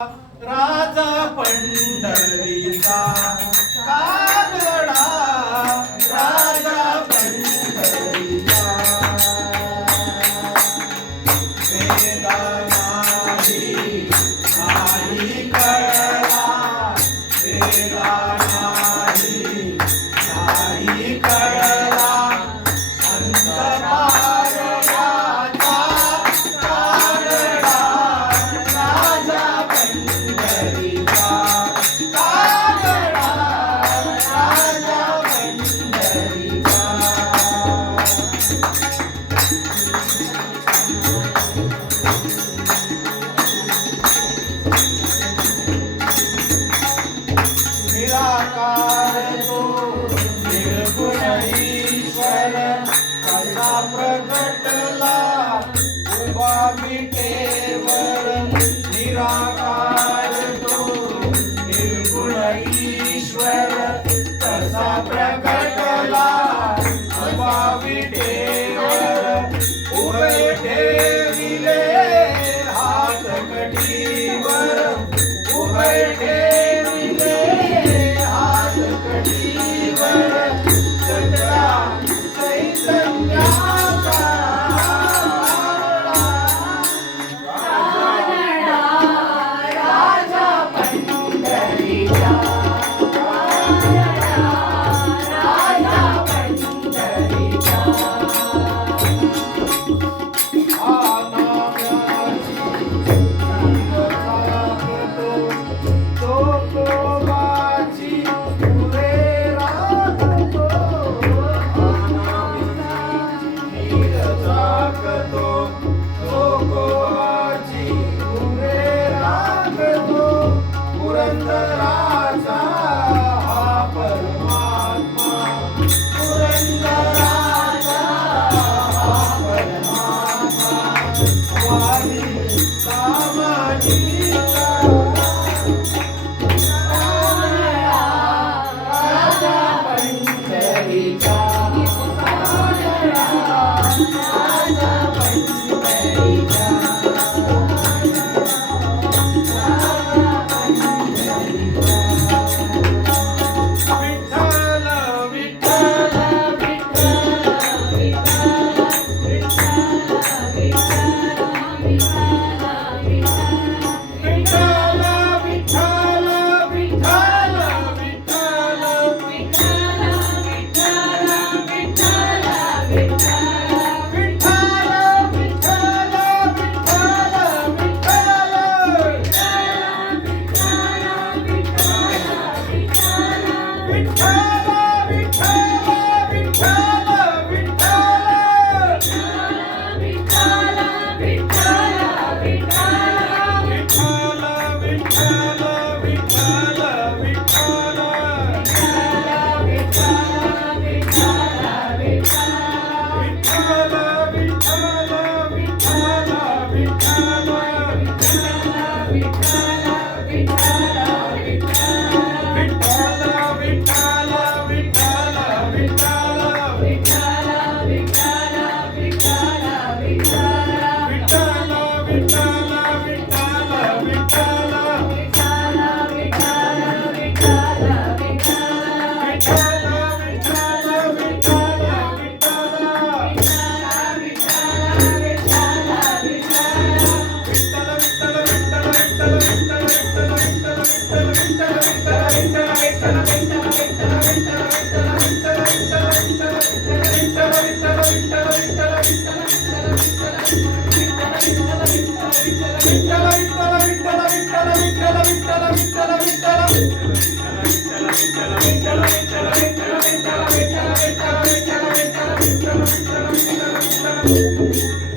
राजा पंढरीचा कागडा राजा पंढरीचा वेदा नाही कळला वेदा नाही कळला संत पारयाचा कागडा राजा पंढरीचा कागडा राजा पंढरीचा निराकार तो निर्गुण ईश्वर कसा प्रगटला उभा विटेवर निराकार तो निर्गुण ईश्वर कसा प्रगटला उभा विटेवर उभे ठेविले हात कटीवर उभे ठेविले हात कटीवर चंद्रा चैतन्याचा राजा पंढरीचा राजा पंढरीचा पुरंदराचा हा परमात्मा पुरंदराचा हा परमात्मा वारी सामाजिका राजा पंढरीचा राजा पंढरीचा Thank you.